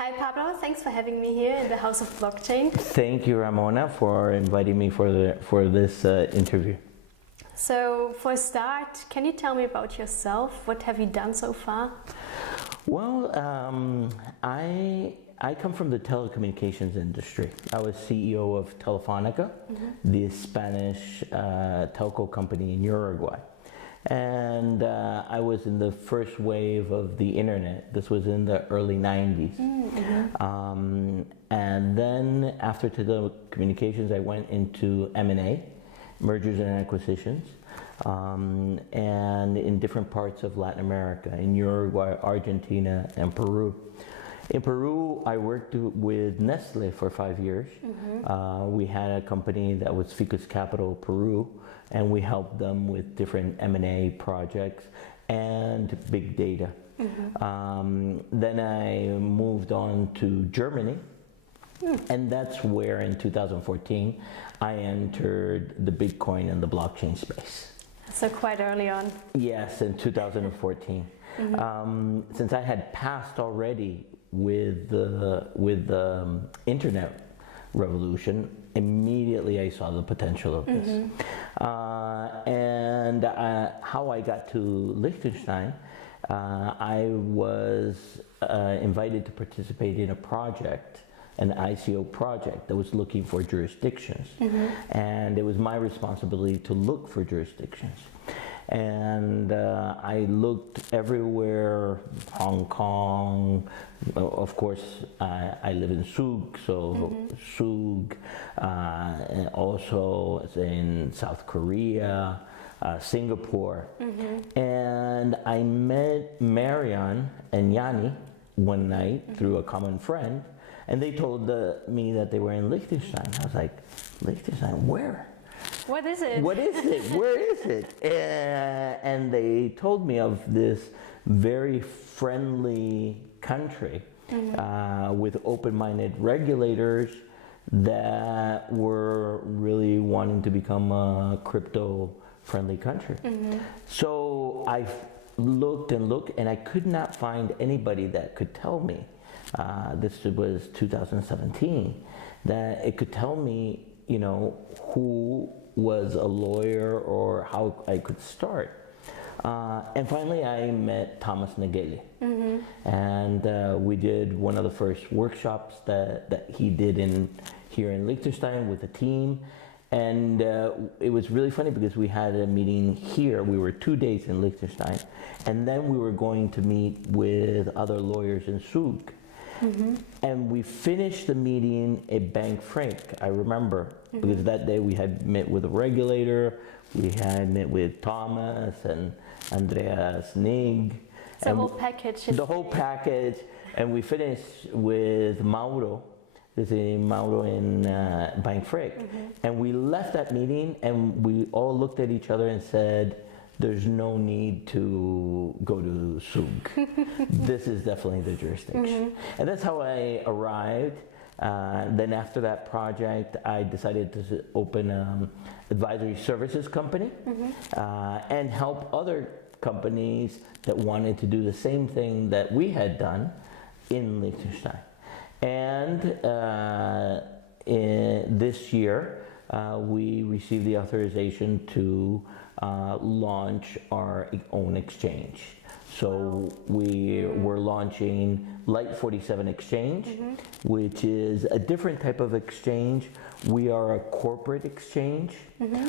Hi Pablo, thanks for having me here in the House of Blockchain. Thank you, Ramona, for inviting me for this interview. So for a start, can you tell me about yourself? What have you done so far? Well, I come from the telecommunications industry. I was CEO of Telefonica, the Spanish telco company in Uruguay. And I was in the first wave of the internet. This was in the early 90s. And then after telecommunications, I went into M&A, mergers and acquisitions, and in different parts of Latin America, in Uruguay, Argentina, and Peru. In Peru, I worked with Nestle for 5 years. We had a company that was Ficus Capital Pero, and we helped them with different M&A projects and big data. Then I moved on to Germany, and that's where in 2014 I entered the Bitcoin and the blockchain space. So quite early on. Yes, in 2014. Since I had passed already with the internet revolution, immediately I saw the potential of this. And how I got to Liechtenstein, I was invited to participate in a project, an ICO project that was looking for jurisdictions. And it was my responsibility to look for jurisdictions. And I looked everywhere, Hong Kong, of course I live in Zug, so Zug, and also in South Korea, Singapore. And I met Marian and Yanni one night through a common friend, and they told me that they were in Liechtenstein. I was like, Liechtenstein, where? What is it? What is it? Where is it? And they told me of this very friendly country with open-minded regulators that were really wanting to become a crypto-friendly country. So I looked and looked, and I could not find anybody that could tell me, this was 2017, that it could tell me, you know, who was a lawyer or how I could start. And finally I met Thomas Nageli. And we did one of the first workshops that he did here in Liechtenstein with a team. And it was really funny because we had a meeting here. We were 2 days in Liechtenstein, and then we were going to meet with other lawyers in Zug. And we finished the meeting at Bank Frank, I remember, because that day we had met with a regulator, we had met with Thomas and Andreas Nig. The whole package. The whole package, and we finished with Mauro. This is Mauro in Bank Frank. And we left that meeting and we all looked at each other and said, there's no need to go to Zug. This is definitely the jurisdiction. And that's how I arrived. Then after that project, I decided to open an advisory services company and help other companies that wanted to do the same thing that we had done in Liechtenstein. And this year, we received the authorization to launch our own exchange. So we were launching Light47 exchange, which is a different type of exchange. We are a corporate exchange.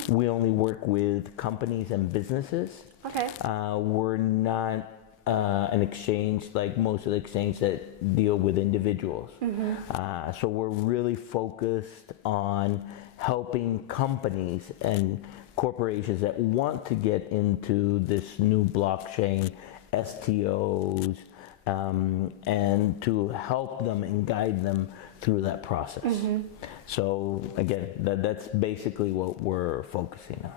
We only work with companies and businesses. We're not an exchange like most of the exchanges that deal with individuals. So we're really focused on helping companies and corporations that want to get into this new blockchain, STOs, and to help them and guide them through that process. So again, that's basically what we're focusing on.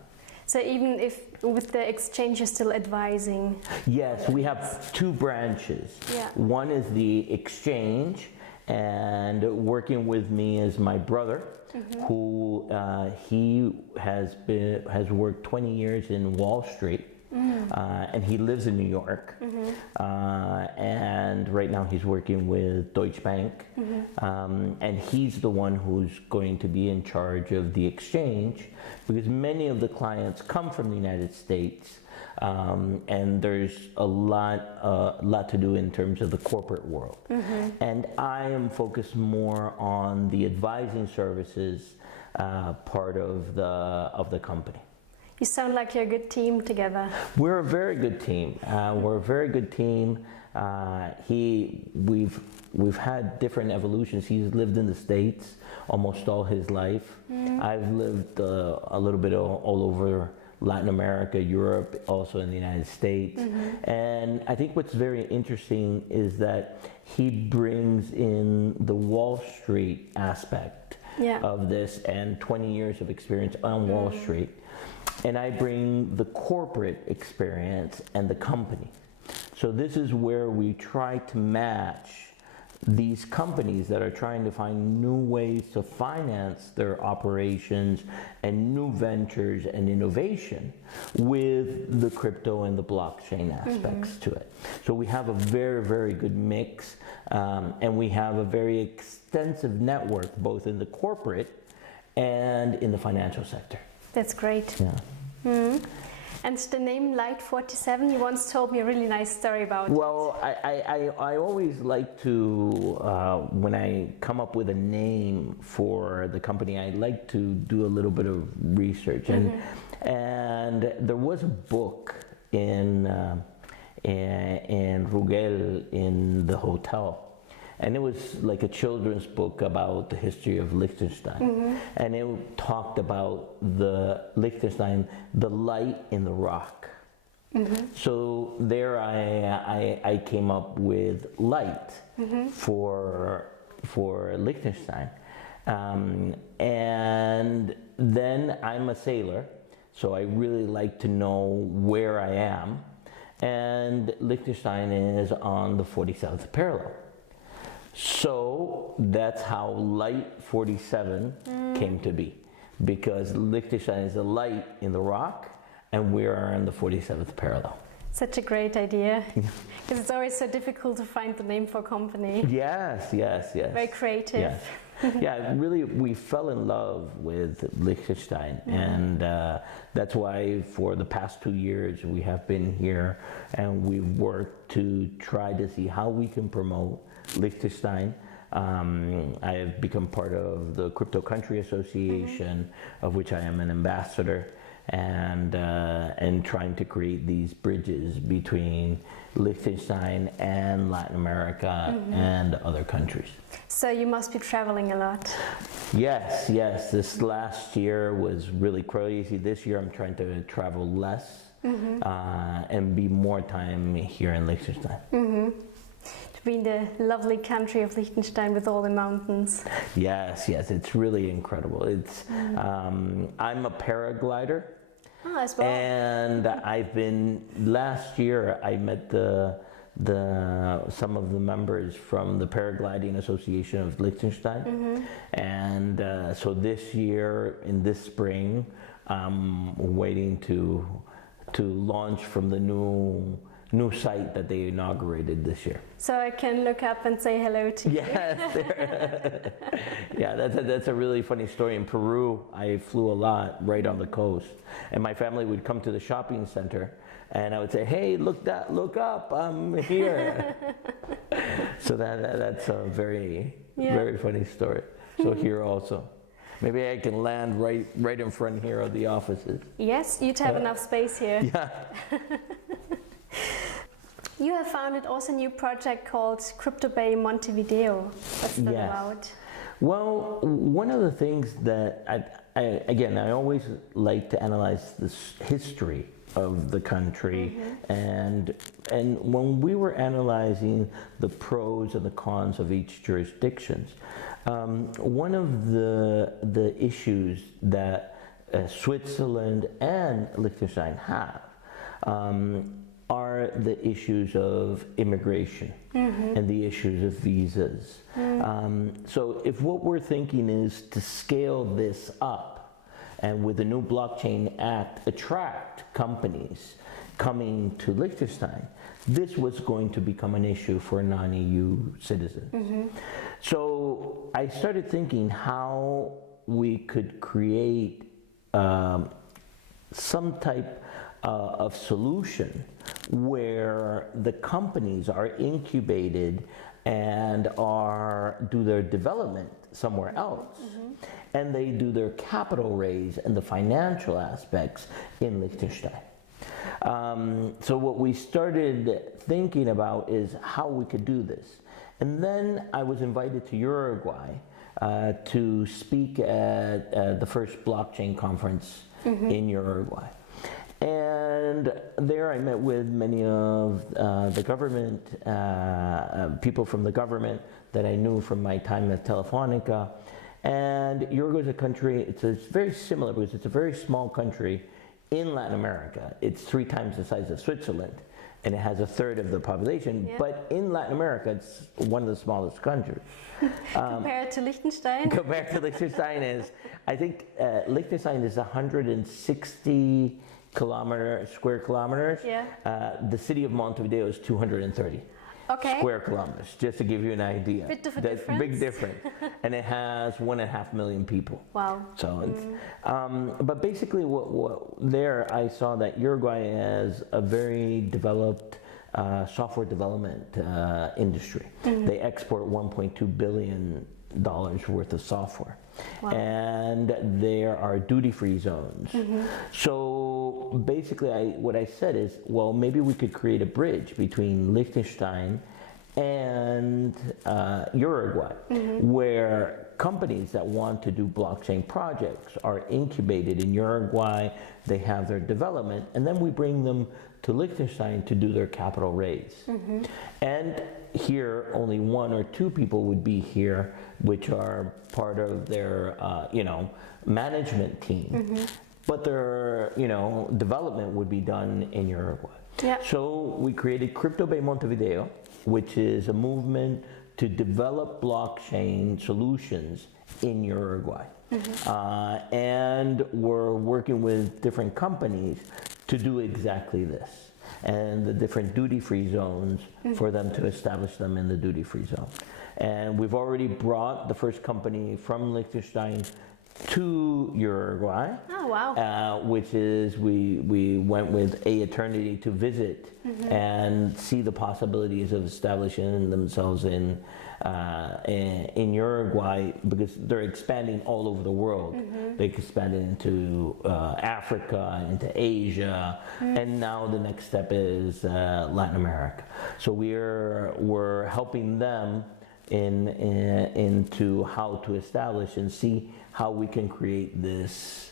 So even if with the exchange you're still advising? Yes, we have two branches. One is the exchange, and working with me is my brother, who he has worked 20 years in Wall Street. and he lives in New York. And right now he's working with Deutsche Bank, and he's the one who's going to be in charge of the exchange, because many of the clients come from the United States, and there's a lot to do in terms of the corporate world. And I am focused more on the advising services part of the company. You sound like you're a good team together. We're a very good team. We're a very good team. We've had different evolutions. He's lived in the States almost all his life. I've lived a little bit all over Latin America, Europe, also in the United States. And I think what's very interesting is that he brings in the Wall Street aspect of this, and 20 years of experience on Wall Street. And I bring the corporate experience and the company. So this is where we try to match these companies that are trying to find new ways to finance their operations and new ventures and innovation with the crypto and the blockchain aspects to it. So we have a very, very good mix, and we have a very extensive network both in the corporate and in the financial sector. That's great. Yeah. And the name Light47, you once told me a really nice story about it. Well, I always like to, when I come up with a name for the company, I like to do a little bit of research. And there was a book in Rugel in the hotel. And it was like a children's book about the history of Liechtenstein. And it talked about the Liechtenstein, the light in the rock. So there I came up with light for Liechtenstein. And then I'm a sailor, so I really like to know where I am. And Liechtenstein is on the 47th parallel. So that's how Light47 came to be, because Liechtenstein is a light in the rock, and we are on the 47th parallel. Such a great idea, because it's always so difficult to find the name for a company. Yes. Very creative. Yes. Yeah, really, we fell in love with Liechtenstein, and that's why for the past 2 years we have been here, and we've worked to try to see how we can promote Liechtenstein. I have become part of the Crypto Country Association, of which I am an ambassador, and trying to create these bridges between Liechtenstein and Latin America and other countries. So you must be traveling a lot. Yes. This last year was really crazy. This year I'm trying to travel less and be more time here in Liechtenstein. To be in the lovely country of Liechtenstein with all the mountains. Yes, it's really incredible. It's I'm a paraglider. As well. And I've been, last year I met some of the members from the Paragliding Association of Liechtenstein. And so this year, in this spring, I'm waiting to launch from the new site that they inaugurated this year. So I can look up and say hello to you. Yes. Yeah, that's a really funny story. In Peru, I flew a lot right on the coast, and my family would come to the shopping center, and I would say, "Hey, look up, I'm here." So that's a very funny story. So here also. Maybe I can land right in front here of the offices. Yes, you'd have enough space here. Yeah. You have founded also a new project called Crypto Bay Montevideo. What's that about? Well, one of the things that I always like to analyze the history of the country, and when we were analyzing the pros and the cons of each jurisdictions, one of the issues that Switzerland and Liechtenstein have are the issues of immigration and the issues of visas. So if what we're thinking is to scale this up, and with the new blockchain act attract companies coming to Liechtenstein, this was going to become an issue for non-EU citizens. So I started thinking how we could create some type of solution where the companies are incubated and do their development somewhere else, and they do their capital raise and the financial aspects in Liechtenstein. So what we started thinking about is how we could do this. And then I was invited to Uruguay to speak at the first blockchain conference in Uruguay. And there I met with many of the government, people from the government that I knew from my time at Telefonica. And Uruguay is a country, it's very similar because it's a very small country in Latin America. It's 3 times the size of Switzerland, and it has a third of the population. Yeah. But in Latin America, it's one of the smallest countries. Compared to Liechtenstein? Compared to Liechtenstein is, I think Liechtenstein is 160 square kilometers. Yeah. The city of Montevideo is 230 square kilometers, just to give you an idea. Bit of a That's difference. big difference. And it has 1.5 million people. Wow. So it's, but basically there I saw that Uruguay has a very developed software development industry. They export $1.2 billion worth of software. Wow. And there are duty-free zones. So basically what I said is, well, maybe we could create a bridge between Liechtenstein and Uruguay, where companies that want to do blockchain projects are incubated in Uruguay, they have their development, and then we bring them to Liechtenstein to do their capital raise. And here, only 1 or 2 people would be here, which are part of their, management team. But their, development would be done in Uruguay. Yeah. So we created Crypto Bay Montevideo, which is a movement to develop blockchain solutions in Uruguay. And we're working with different companies to do exactly this, and the different duty-free zones for them to establish them in the duty-free zone. And we've already brought the first company from Liechtenstein to Uruguay. Oh, wow. Which is, we went with æternity to visit and see the possibilities of establishing themselves in Uruguay, because they're expanding all over the world. They expanded into Africa, into Asia, and now the next step is Latin America. So we're helping them into how to establish and see how we can create this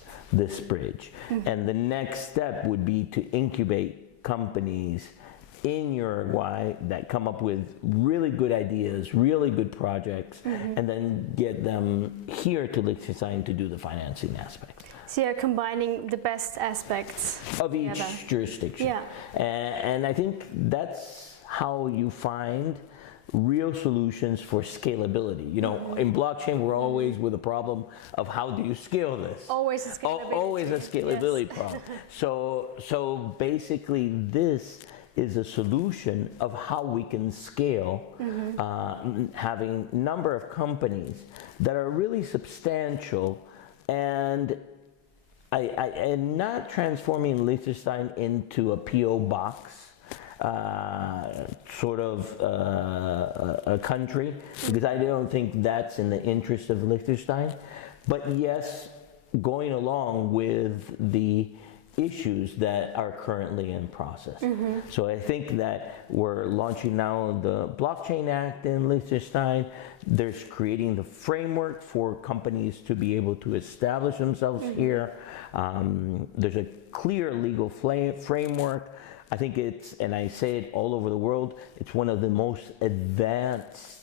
bridge. And the next step would be to incubate companies in Uruguay that come up with really good ideas, really good projects, and then get them here to Liechtenstein to do the financing aspect. So you're combining the best aspects Of each together. jurisdiction. Yeah. And I think that's how you find real solutions for scalability. In blockchain, we're always with a problem of how do you scale this? Always a scalability. Always a scalability problem. So basically this is a solution of how we can scale, having a number of companies that are really substantial, and and not transforming Liechtenstein into a PO box sort of a country, because I don't think that's in the interest of Liechtenstein. But yes, going along with the issues that are currently in process. So I think that we're launching now the Blockchain Act in Liechtenstein. There's creating the framework for companies to be able to establish themselves here. There's a clear legal framework. I think it's, and I say it all over the world, it's one of the most advanced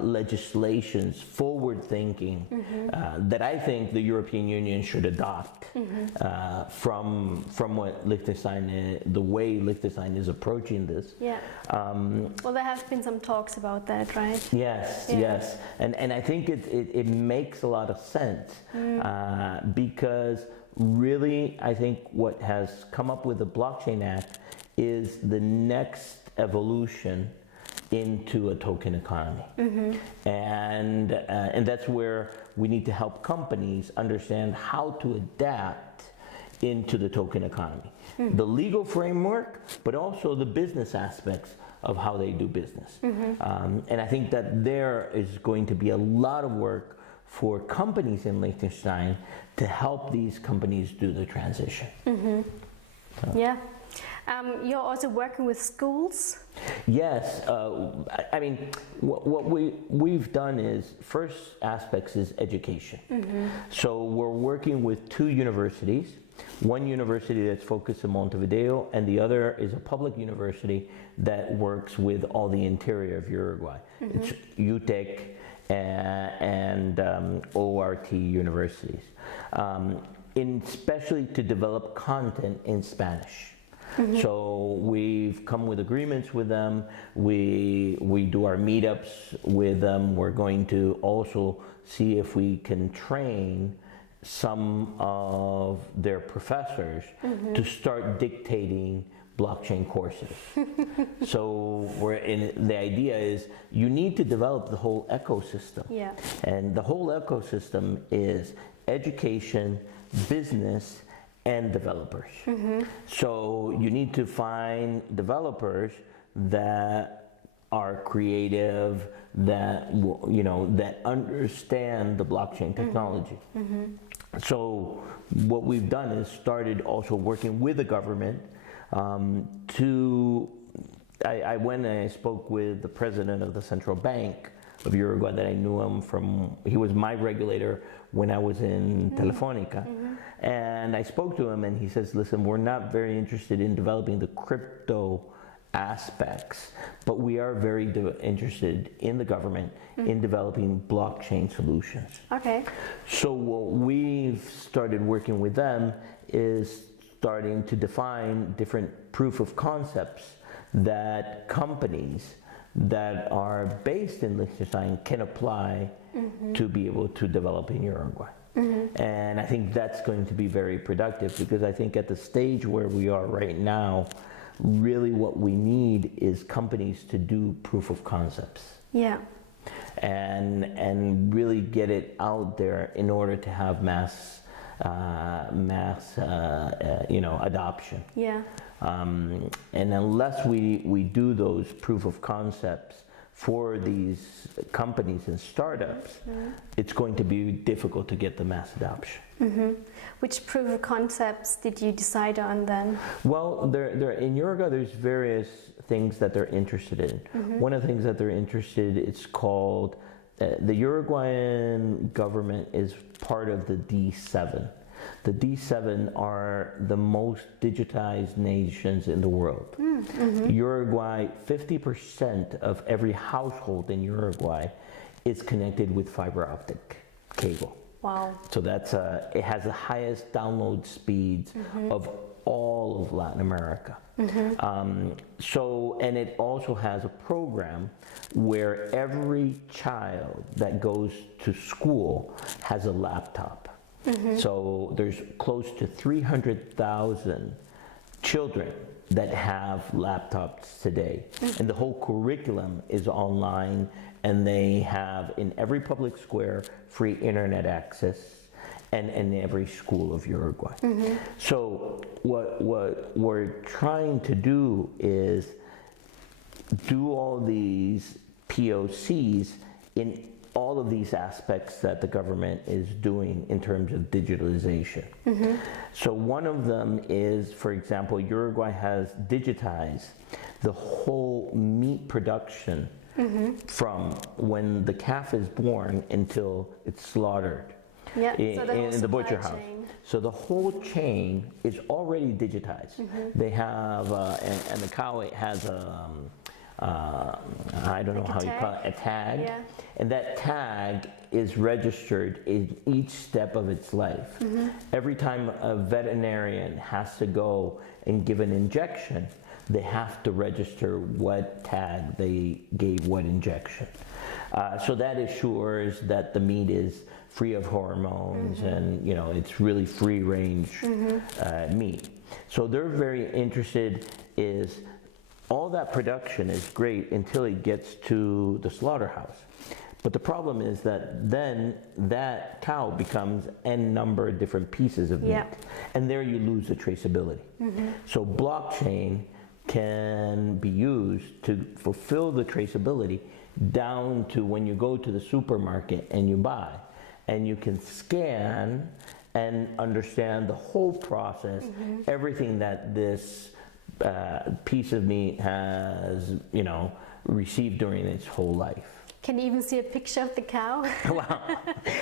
legislations, forward-thinking, that I think the European Union should adopt from what Liechtenstein, the way Liechtenstein is approaching this. Yeah. Well, there have been some talks about that, right? Yes, yes, and I think it makes a lot of sense because really, I think what has come up with the Blockchain Act is the next evolution into a token economy. And that's where we need to help companies understand how to adapt into the token economy. The legal framework, but also the business aspects of how they do business. And I think that there is going to be a lot of work for companies in Liechtenstein to help these companies do the transition. Yeah. You're also working with schools? Yes. I mean, what we've done is, first aspects is education. So we're working with 2 universities. One university that's focused in Montevideo, and the other is a public university that works with all the interior of Uruguay. It's UTEC and ORT universities, especially to develop content in Spanish. So we've come with agreements with them. We do our meetups with them. We're going to also see if we can train some of their professors to start dictating blockchain courses. So the idea is you need to develop the whole ecosystem. Yeah. And the whole ecosystem is education, business, and developers. So you need to find developers that are creative, that that understand the blockchain technology. So what we've done is started also working with the government I went and I spoke with the president of the Central Bank of Uruguay that I knew him from. He was my regulator when I was in Telefonica. And I spoke to him and he says, listen, we're not very interested in developing the crypto aspects, but we are very interested in the government in developing blockchain solutions. Okay. So what we've started working with them is starting to define different proof of concepts that companies that are based in Liechtenstein can apply to be able to develop in Uruguay. And I think that's going to be very productive, because I think at the stage where we are right now, really what we need is companies to do proof of concepts. Yeah. And really get it out there in order to have mass adoption. Yeah. And unless we do those proof of concepts for these companies and startups, it's going to be difficult to get the mass adoption. Which proof of concepts did you decide on then? Well, in Uruguay, there's various things that they're interested in. One of the things that they're interested, it's called, the Uruguayan government is part of the D7. The D7 are the most digitized nations in the world. Uruguay, 50% of every household in Uruguay is connected with fiber optic cable. Wow. So it has the highest download speeds of all of Latin America. And it also has a program where every child that goes to school has a laptop. So there's close to 300,000 children that have laptops today. And the whole curriculum is online, and they have in every public square free internet access, and in every school of Uruguay. So what we're trying to do is do all these POCs in all of these aspects that the government is doing in terms of digitalization. So one of them is, for example, Uruguay has digitized the whole meat production from when the calf is born until it's slaughtered. Yeah, in the butcher house. chain. So the whole chain is already digitized. They have, and the cow has a, I don't know how you call it, a tag. Yeah. And that tag is registered in each step of its life. Every time a veterinarian has to go and give an injection, they have to register what tag they gave what injection. So that assures that the meat is free of hormones, and you know, it's really free range meat. So they're very interested is all that production is great until it gets to the slaughterhouse. But the problem is that then that cow becomes n number of different pieces of meat, and there you lose the traceability. So blockchain can be used to fulfill the traceability down to when you go to the supermarket and you buy, and you can scan and understand the whole process, everything that this piece of meat has, you know, received during its whole life. Can you even see a picture of the cow? Well,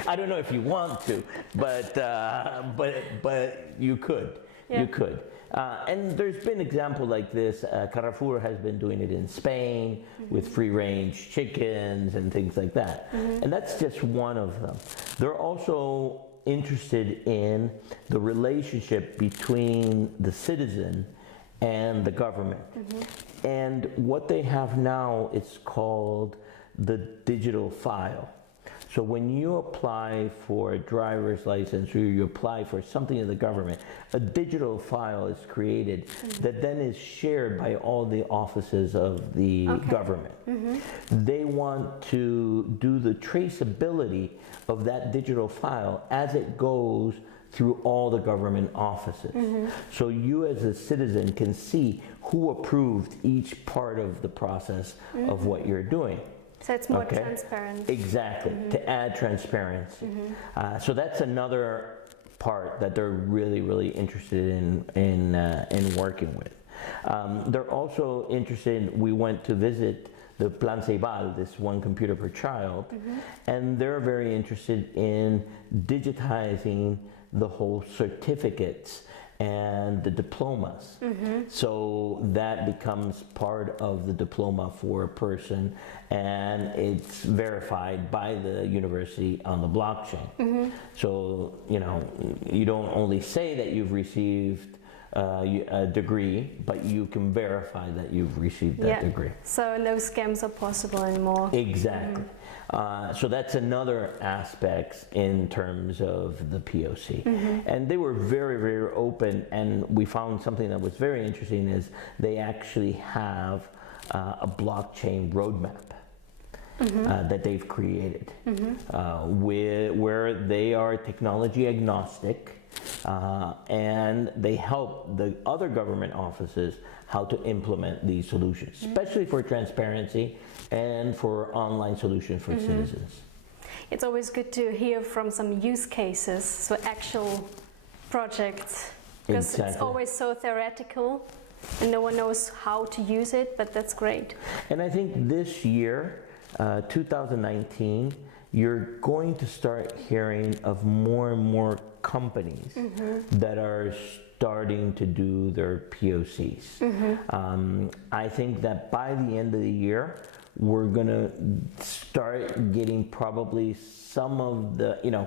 I don't know if you want to, but you could. Yeah. You could. And there's been examples like this. Carrefour has been doing it in Spain with free-range chickens and things like that. And that's just one of them. They're also interested in the relationship between the citizen and the government. And what they have now is called the digital file. So when you apply for a driver's license or you apply for something in the government, a digital file is created that then is shared by all the offices of the government. They want to do the traceability of that digital file as it goes through all the government offices. So you as a citizen can see who approved each part of the process of what you're doing. So it's more transparent. Exactly, to add transparency. So that's another part that they're really interested in working with. They're also interested, we went to visit the Plan Ceibal, this one computer per child, and they're very interested in digitizing the whole certificates and the diplomas. So that becomes part of the diploma for a person, and it's verified by the university on the blockchain. So, you know, you don't only say that you've received a degree, but you can verify that you've received that degree. So no scams are possible anymore. Exactly. So that's another aspect in terms of the POC. And they were very open, and we found something that was very interesting is they actually have a blockchain roadmap that they've created where they are technology agnostic, and they help the other government offices how to implement these solutions, especially for transparency and for online solutions for citizens. It's always good to hear from some use cases, so actual projects, because it's always so theoretical and no one knows how to use it, but that's great. And I think this year, 2019, you're going to start hearing of more and more companies that are starting to do their POCs. I think that by the end of the year, we're gonna start getting probably some of the, you know,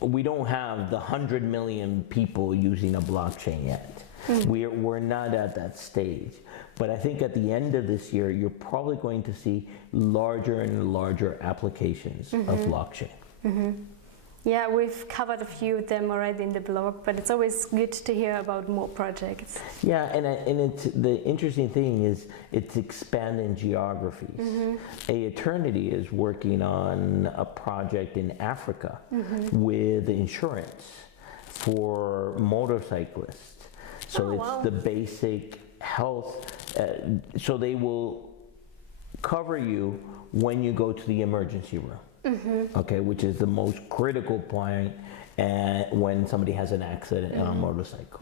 we don't have the 100 million people using a blockchain yet. We're not at that stage. But I think at the end of this year, you're probably going to see larger and larger applications of blockchain. Yeah, we've covered a few of them already in the blog, but it's always good to hear about more projects. Yeah, and it's, the interesting thing is it's expanding geographies. Æternity is working on a project in Africa with insurance for motorcyclists. So it's the basic health, so they will cover you when you go to the emergency room. Okay, which is the most critical point when somebody has an accident on a motorcycle.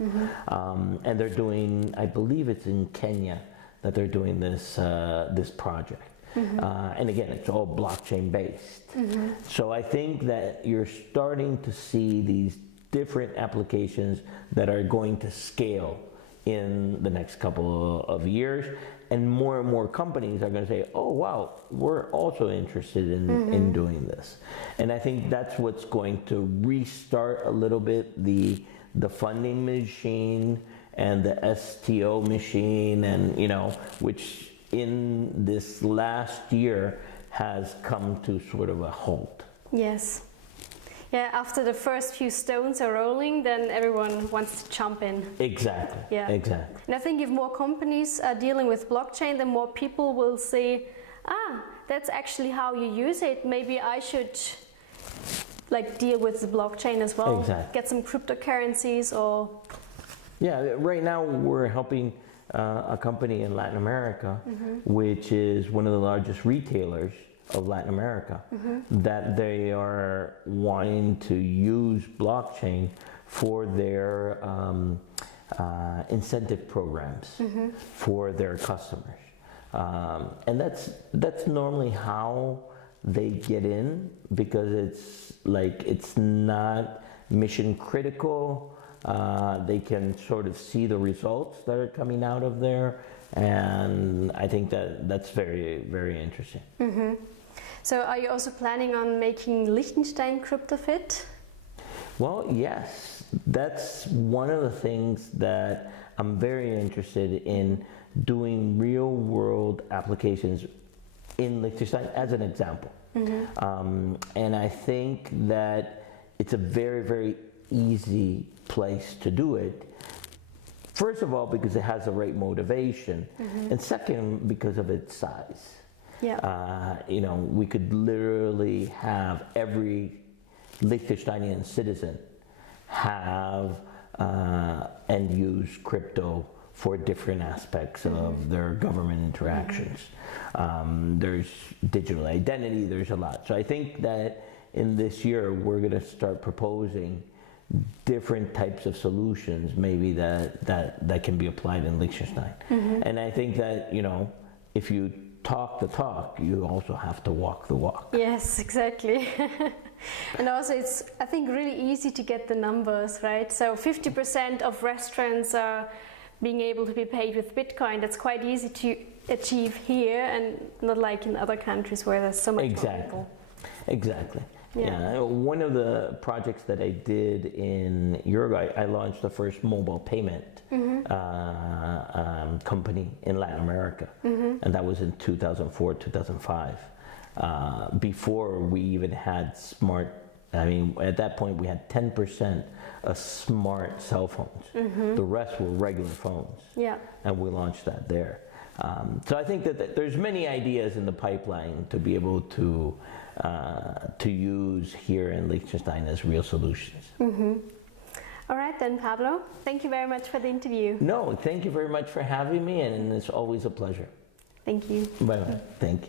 And they're doing, I believe it's in Kenya that they're doing this this project. And again, it's all blockchain based. So I think that you're starting to see these different applications that are going to scale in the next couple of years, and more companies are going to say, oh wow, we're also interested in doing this. And I think that's what's going to restart a little bit the funding machine and the STO machine, and you know, which in this last year has come to sort of a halt. Yes. Yeah, after the first few stones are rolling, then everyone wants to jump in. Exactly. Yeah. Exactly. And I think if more companies are dealing with blockchain, then more people will say, that's actually how you use it. Maybe I should like deal with the blockchain as well. Exactly. Get some cryptocurrencies or... Yeah, right now we're helping a company in Latin America, which is one of the largest retailers of Latin America, that they are wanting to use blockchain for their incentive programs for their customers. And that's normally how they get in, because it's not mission critical. They can sort of see the results that are coming out of there, and I think that's very, very interesting. So are you also planning on making Liechtenstein crypto fit? Well, yes, that's one of the things that I'm very interested in, doing real world applications in Liechtenstein as an example. And I think that it's a very, very easy place to do it. First of all, because it has the right motivation, and second, because of its size. Yeah. We could literally have every Liechtensteinian citizen have and use crypto for different aspects of their government interactions. There's digital identity, there's a lot. So I think that in this year, we're going to start proposing different types of solutions maybe that can be applied in Liechtenstein. And I think that, if you talk the talk, you also have to walk the walk. Yes, exactly. And also it's, I think, really easy to get the numbers, right? So 50% of restaurants are being able to be paid with Bitcoin. That's quite easy to achieve here, and not like in other countries where there's so much more people. Exactly. Yeah. One of the projects that I did in Uruguay, I launched the first mobile payment company in Latin America, and that was in 2004, 2005. Before we even had at that point we had 10% of smart cell phones. The rest were regular phones. Yeah. And we launched that there. So I think that there's many ideas in the pipeline to be able to use here in Liechtenstein as real solutions. All right then, Pablo. Thank you very much for the interview. No, thank you very much for having me, and it's always a pleasure. Thank you. Bye-bye. Thank you.